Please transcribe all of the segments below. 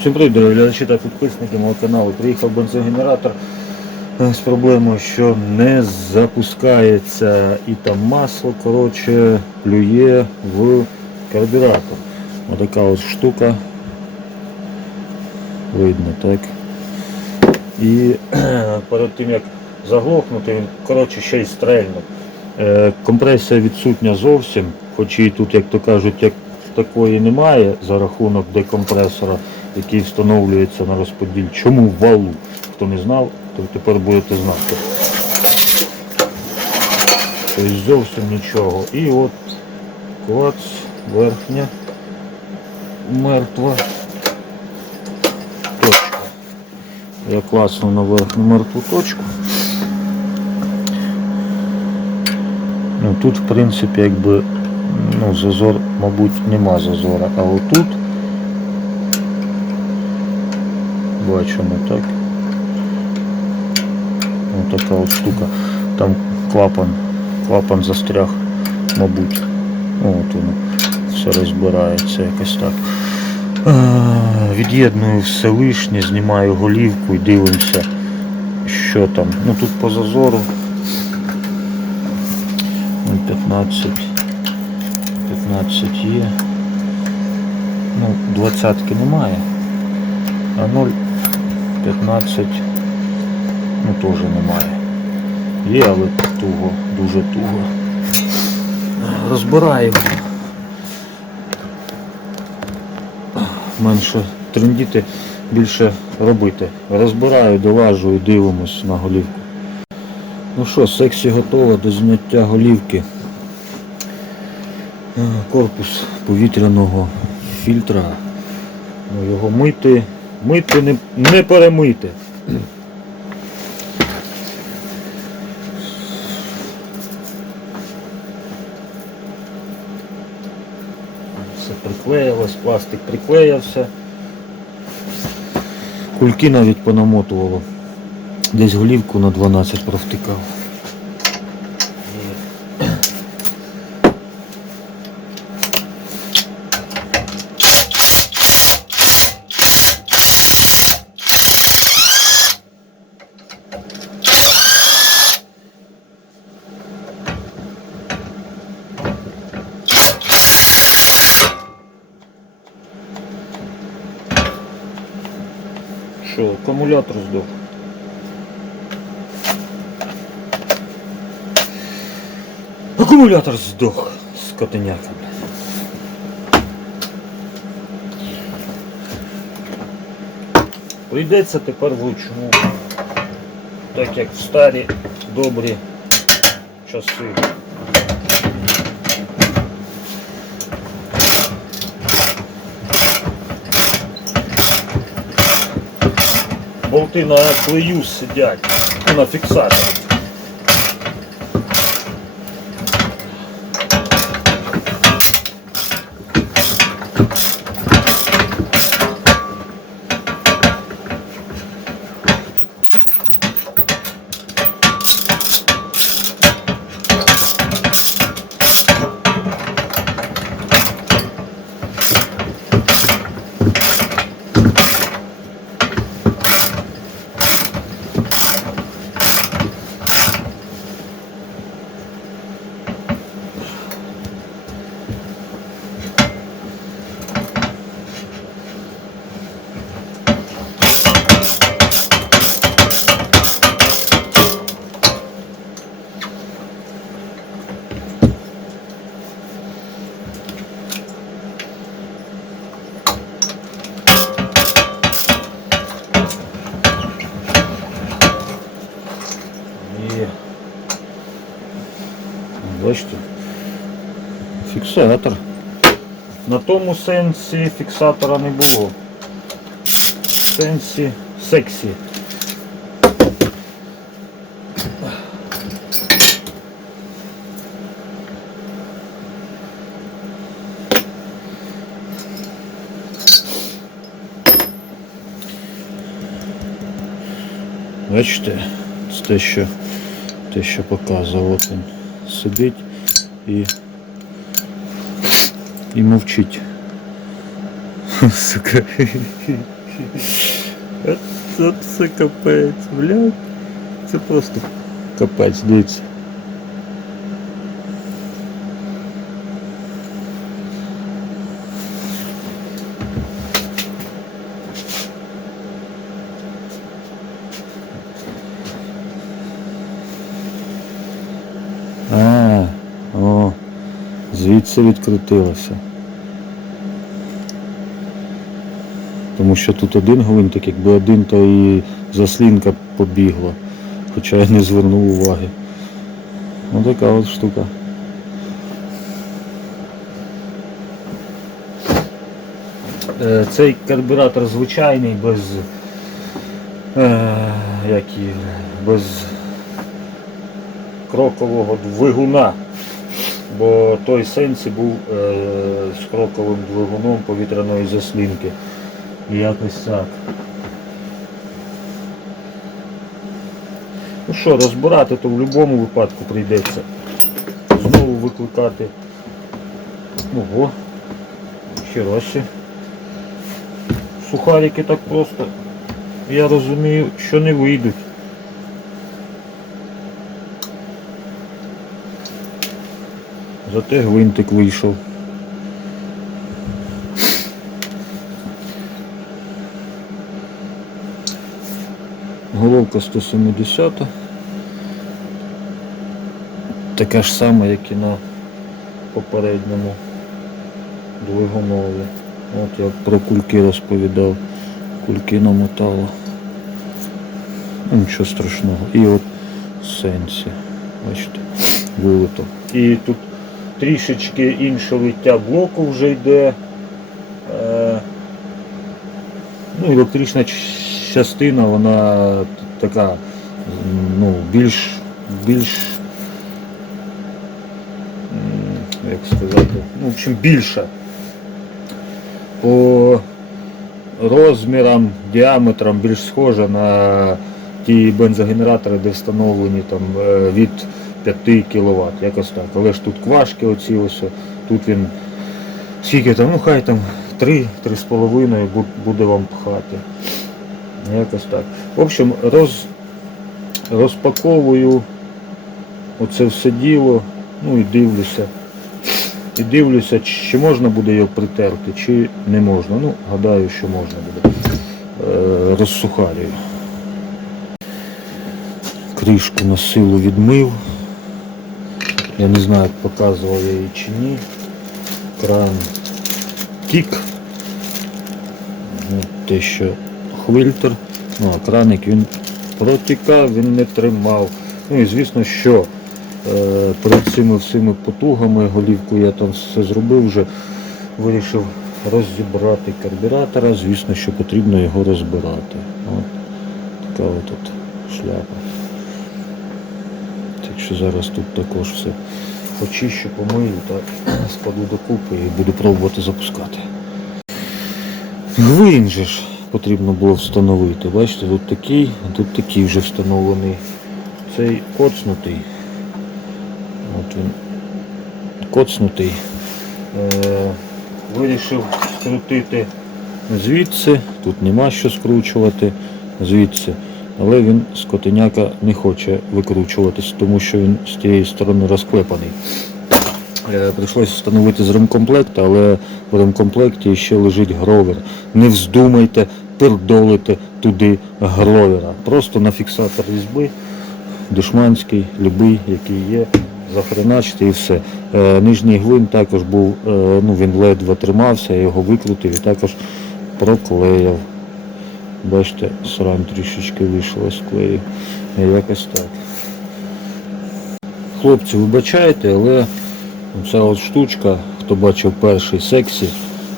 Всім привіт, дорогі глядачі та підписники мого каналу. Приїхав бензогенератор е, з проблемою, що не запускається і там масло коротше, плює в карбюратор. Отака ось штука. Видно, так. І перед тим як заглохнути, він коротше, ще й стрельнув. Е, Компресія відсутня зовсім, хоч і тут, як то кажуть, як такої немає за рахунок декомпресора, який встановлюється на розподіль. Чому валу? Хто не знав, то тепер будете знати. Тобто зовсім нічого. І от клац, верхня, мертва точка. Я класнув на верхню мертву точку. Ну, тут, в принципі, якби ну, зазор, мабуть, нема зазора. А отут бачимо так. Ось така от штука. Там клапан, клапан застряг, мабуть. О, От воно все розбирається якось так. А, Від'єдную все лишнє, знімаю голівку і дивимося, що там. Ну тут по зазору. 15 15 є. Ну, двадцятки немає. А 0, 15 ну теж немає. Є, але туго, дуже туго. Розбираємо. Менше трендіти, більше робити. Розбираю, долажу і дивимось на голівку. Ну що, сексі готово до зняття голівки. Корпус повітряного фільтра. Ну, його мити, мити не, не перемити. Все приклеїлось, пластик приклеївся. Кульки навіть понамотувало. Десь голівку на 12 провтикав. Що, акумулятор здох. Акумулятор здох з котеняка. Прийдеться тепер вручну, так як в старі добрі часи. Болти на клею сидять, на фіксаторі. Є. Бачите? Фіксатор. На тому сенсі фіксатора не було. Сенсі сексі. Бачите, це те, що, те, що показував. От він сидить і, і мовчить. Сука. Це, це капець, блядь. Це просто капець, дивіться. Звідси відкрутилося. Тому що тут один гвинтик, якби один, то і заслінка побігла. Хоча я не звернув уваги. Ось така от штука. Е, Цей карбюратор звичайний, без, е, як і, без крокового двигуна. Бо той сенсі був е, кроковим двигуном повітряної заслінки. І якось так. Ну що, розбирати то в будь-якому випадку прийдеться. Знову викликати. Ого. Ще раз. Сухарики так просто. Я розумію, що не вийдуть. Зате гвинтик вийшов. Головка 170. Така ж сама, як і на попередньому двигунові. От я про кульки розповідав. Кульки намотало. Ну, Нічого страшного. І от сенсі. Бачите, вилито. І тут трішечки інше лиття блоку вже йде. Е, Ну, електрична частина, вона така, ну, більш, більш, як сказати, ну, в общем, більша. По розмірам, діаметрам більш схожа на ті бензогенератори, де встановлені там е, від 5 кВт, якось так. Але ж тут квашки оці ось, тут він скільки там, ну хай там 3-3,5 буде вам пхати. Якось так. В общем, роз, розпаковую оце все діло, ну і дивлюся. І дивлюся, чи можна буде його притерти, чи не можна. Ну, гадаю, що можна буде. Е, розсухарюю. Кришку на силу відмив. Я не знаю, показував я її чи ні. Кран тік. Ну, те, що хвильтер. Ну, а краник він протікав, він не тримав. Ну і звісно, що е, перед цими всіми потугами голівку я там все зробив вже. Вирішив розібрати карбюратора, звісно, що потрібно його розбирати. От така от шляпа. Так що зараз тут також все почищу, помию та складу докупи і буду пробувати запускати. Гвинт же ж потрібно було встановити. Бачите, тут такий, а тут такий вже встановлений. Цей коцнутий. От він коцнутий. Е, вирішив скрутити звідси, тут нема що скручувати звідси. Але він скотиняка не хоче викручуватись, тому що він з тієї сторони розклепаний. Е, Прийшлося встановити з ремкомплекта, але в ремкомплекті ще лежить гровер. Не вздумайте пердолити туди гровера. Просто на фіксатор різьби, дешманський, любий, який є, захреначити і все. Е, Нижній гвинт також був, е, ну він ледве тримався, я його викрутив і також проклеїв. Бачите, срань трішечки вийшло з клею. Якось так. Хлопці, вибачайте, але ця от штучка, хто бачив перший сексі,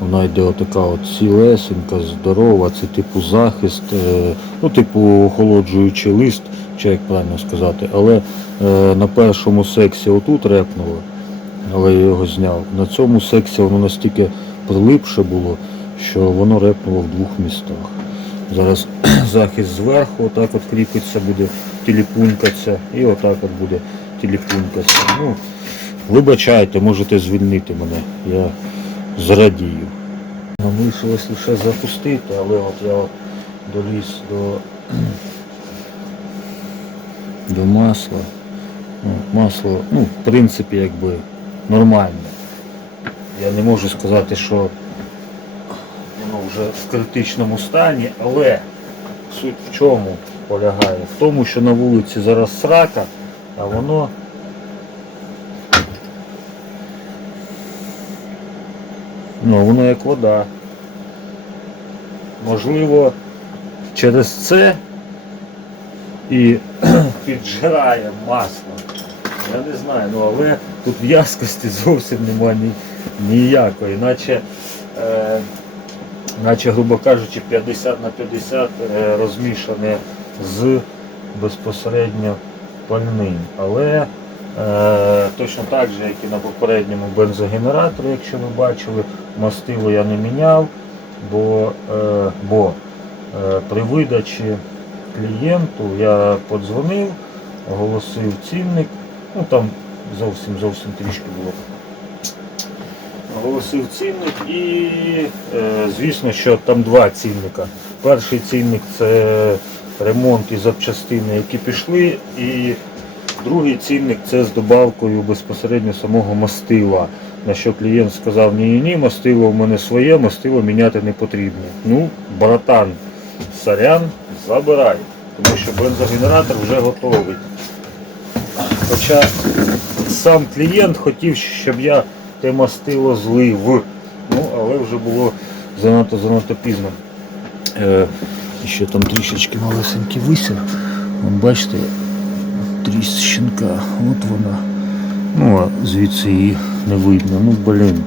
вона йде отака от цілесенька, здорова, це типу захист, е, ну типу охолоджуючий лист, чи як правильно сказати. Але е, на першому сексі отут репнуло, але я його зняв. На цьому сексі воно настільки прилипше було, що воно репнуло в двох містах. Зараз захист зверху, отак от кріпиться, буде тіліпунькатися, і отак от буде тіліпунькатися. Ну, вибачайте, можете звільнити мене, я зрадію. Нам лише запустити, але от я от доліз до, до масла. Ну, масло, ну, в принципі, якби нормальне. Я не можу сказати, що вже в критичному стані, але суть в чому полягає? В тому, що на вулиці зараз срака, а воно ну, воно як вода. Можливо, через це і піджирає масло. Я не знаю, ну але тут в'язкості зовсім немає ні, ніякої, наче, е, наче, грубо кажучи, 50 на 50 е, розмішане з безпосередньо пальним. Але е, точно так же, як і на попередньому бензогенераторі, якщо ви бачили, мастило я не міняв, бо, е, бо е, при видачі клієнту я подзвонив, оголосив цінник, ну там зовсім зовсім трішки було. Оголосив цінник і е, звісно, що там два цінника. Перший цінник це ремонт і запчастини, які пішли, і другий цінник це з добавкою безпосередньо самого мастила. На що клієнт сказав, ні, ні, мастило в мене своє, мастило міняти не потрібно. Ну, братан, сорян, забирай, тому що бензогенератор вже готовий. Хоча сам клієнт хотів, щоб я те мастило злив, ну, але вже було занадто занадто пізно. Е, ще там трішечки малесенький висів. Вон, бачите, тріщинка, от вона. Ну, а звідси її не видно. Ну, блін.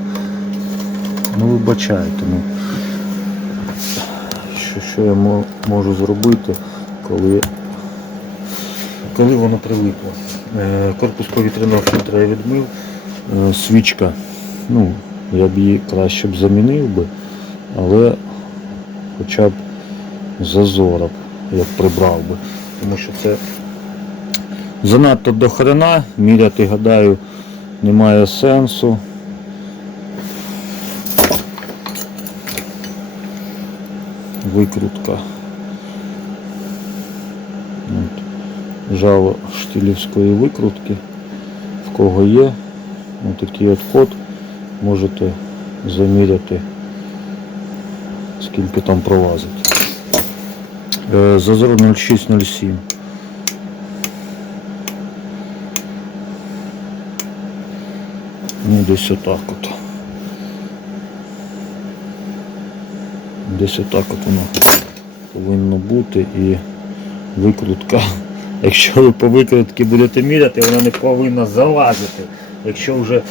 Ну вибачайте, ну. Що, що я можу зробити, коли, коли воно прилипло. Е, Корпус повітряного фільтра я відмив. Е, Свічка. Ну, я б її краще б замінив би, але хоча б зазора б я б прибрав би. Тому що це занадто до хрена, міряти, гадаю, немає сенсу. Викрутка. От. Жало штилівської викрутки. В кого є отакий от код, можете заміряти, скільки там пролазить. Е, Зазор 0607. Ну, десь отак от. Десь отак от воно повинно бути і викрутка. Якщо ви по викрутці будете міряти, вона не повинна залазити. Якщо вже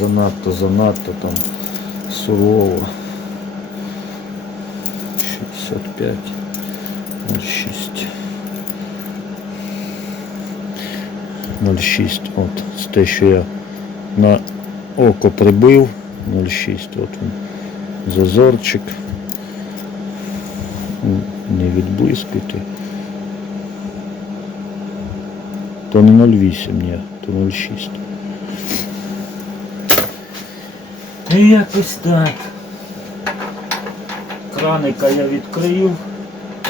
занадто, занадто там сурово. 65, 06. 0,6. От, з те, що я на око прибив. 0,6. От він. Зазорчик. Не відблискуйте. То не 0,8, ні, то 0,6. І якось так. Краника я відкрив.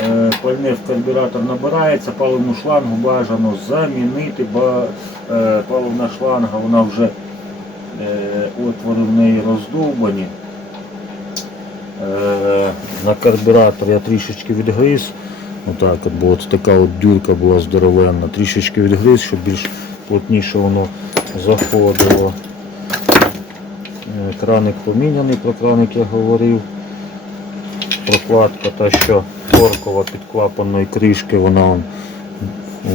Е, Пальне в карбюратор набирається, паливну шлангу бажано замінити, бо е, паливна шланга вона вже е, отвори в неї роздовбані. На карбюратор я трішечки відгриз. Отак от, бо от така от дюрка була здоровенна. Трішечки відгриз, щоб більш плотніше воно заходило. Е, Краник поміняний, про краник я говорив. Прокладка та що коркова під клапанної кришки, вона он,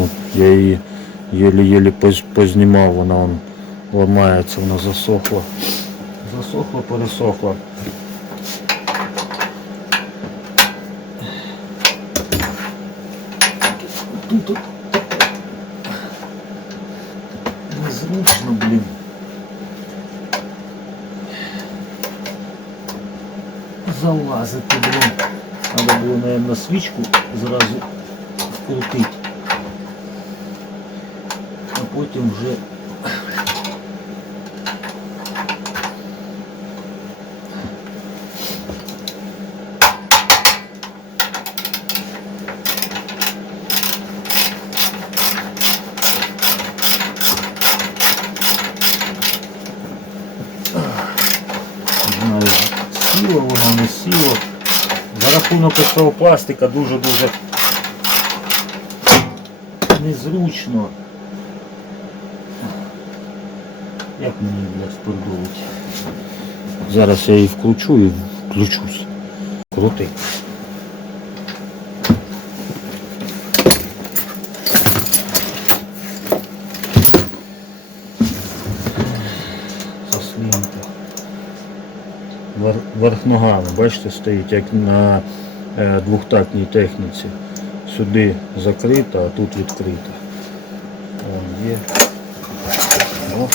от, я її єлі-єлі познімав, вона он, ламається, вона засохла. Засохла, пересохла. Тут незручно, блін. Залазити, блін. Треба було, наверное, свічку зразу вкрутити. А потім вже сіло, воно не сіло. За рахунок цього пластика дуже-дуже незручно. Як мені блядь, спордовить? Зараз я її включу і включусь. Крутий. Заслінка. Вер- Верх ногами, бачите, стоїть як на двохтатній двохтактній техніці. Сюди закрита, а тут відкрита. Вон є. О.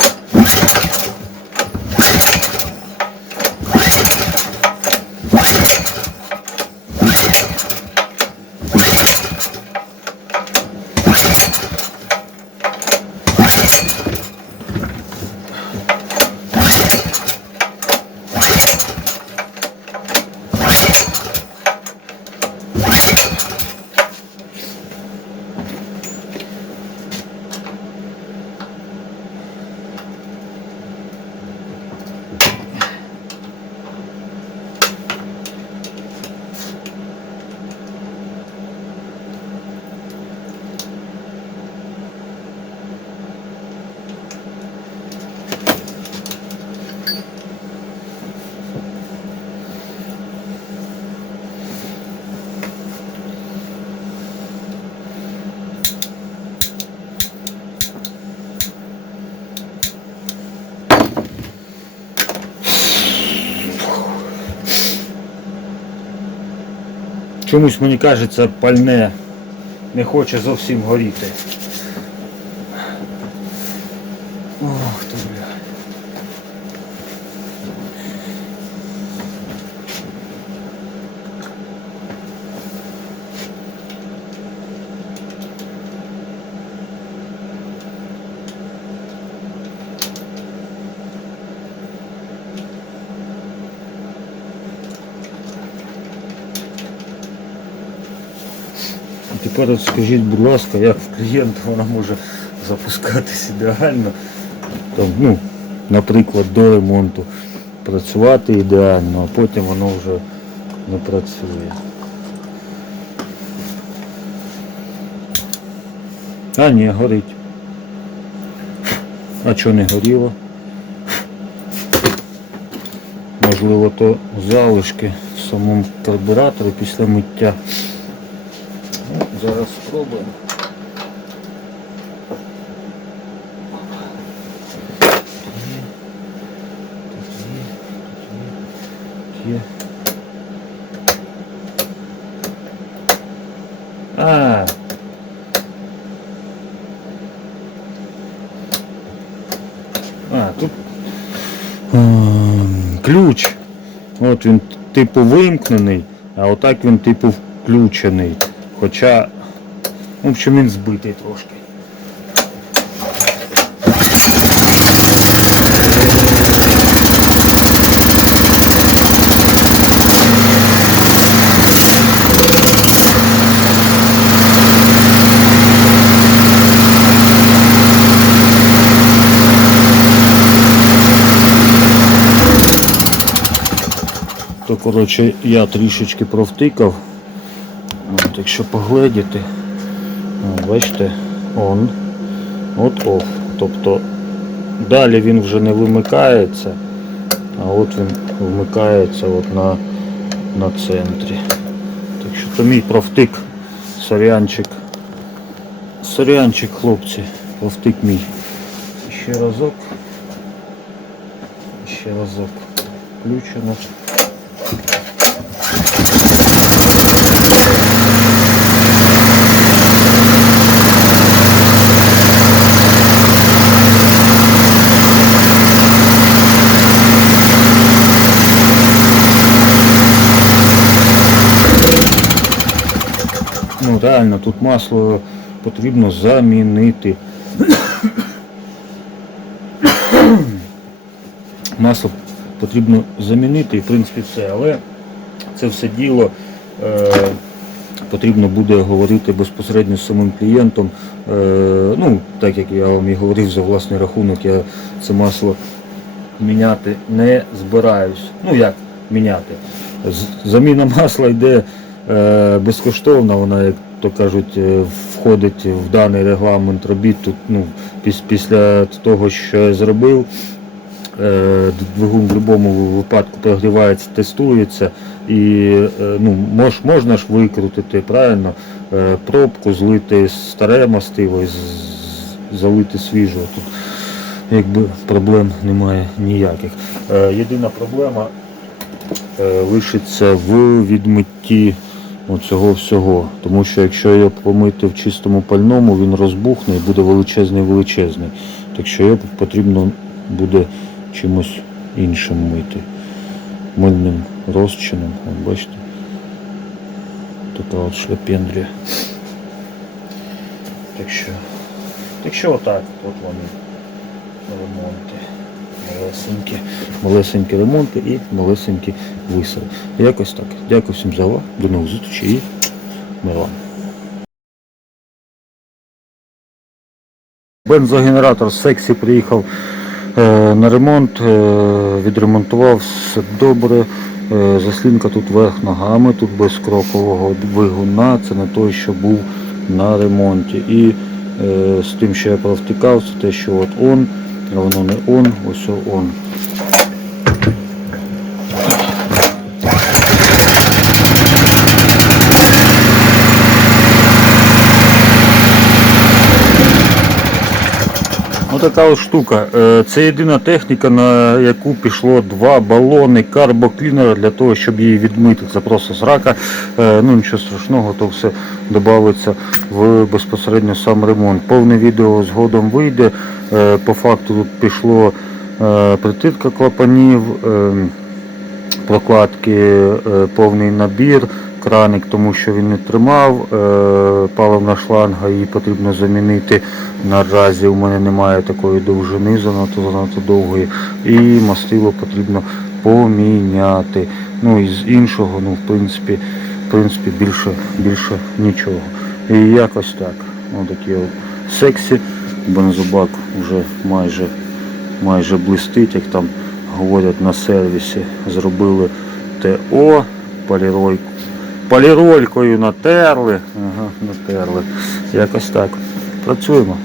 Чомусь мені кажеться, пальне не хоче зовсім горіти. Тепер скажіть, будь ласка, як в клієнта вона може запускатись ідеально. Там, ну, наприклад, до ремонту працювати ідеально, а потім воно вже не працює. А ні, горить. А чого не горіло? Можливо, то залишки в самому карбюраторі після миття. Зараз спробуємо. Є. А. А, тут ключ. От він типу вимкнений, а отак він типу включений. Хоча, в общем, він збитий трошки. То, коротше, я трішечки провтикав. Якщо погледіти, бачите, он, от off. Тобто далі він вже не вимикається, а от він вмикається от на, на центрі. Так що то мій провтик, сорянчик. Сорянчик, хлопці, провтик мій. Ще разок. Ще разок. Включено. Ну тут масло потрібно замінити. Масло потрібно замінити і в принципі все, але це все діло е, потрібно буде говорити безпосередньо з самим клієнтом. Е, ну, так як я вам і говорив за власний рахунок, я це масло міняти не збираюсь. Ну як, міняти. Заміна масла йде е, безкоштовно, вона, як то кажуть, е, входить в даний регламент робіт. Тут, ну, піс- після того, що я зробив, е, двигун в будь-якому випадку прогрівається, тестується і е, ну, мож, можна ж викрутити правильно пробку, злити старе з- залити свіжого. Тут якби проблем немає ніяких. Єдина проблема лишиться в відмитті оцього всього. Тому що якщо його помити в чистому пальному, він розбухне і буде величезний величезний. Так що його потрібно буде чимось іншим мити. Мильним розчином. От бачите. Така от шляпендрія. Так що, так що отак, от вони ремонти. Малесенькі, малесенькі ремонти і малесенькі висади. Якось так. Дякую всім за увагу. До нових зустрічей і мир вам. Бензогенератор сексі приїхав е, на ремонт, е, відремонтував все добре. Е, заслінка тут верх ногами, тут без крокового двигуна, це не той, що був на ремонті. І з тим, що я провтикав, це те, що от он, а воно не он, ось он. Така ось штука. Е, Це єдина техніка, на яку пішло два балони карбоклінера для того, щоб її відмити. Це просто зрака. Е, Ну нічого страшного, то все додається в безпосередньо сам ремонт. Повне відео згодом вийде. Е, По факту тут пішло е, притирка клапанів, е, прокладки, повний набір. Краник, тому що він не тримав, е, паливна шланга її потрібно замінити. Наразі у мене немає такої довжини, занадто занадто довгої. І мастило потрібно поміняти. Ну і з іншого, ну в принципі, в принципі більше, більше нічого. І якось так. Ось такі от сексі. Бензобак вже майже, майже блистить, як там говорять на сервісі. Зробили ТО, поліройку. Поліролькою натерли. Ага, натерли. Якось так. Працюємо.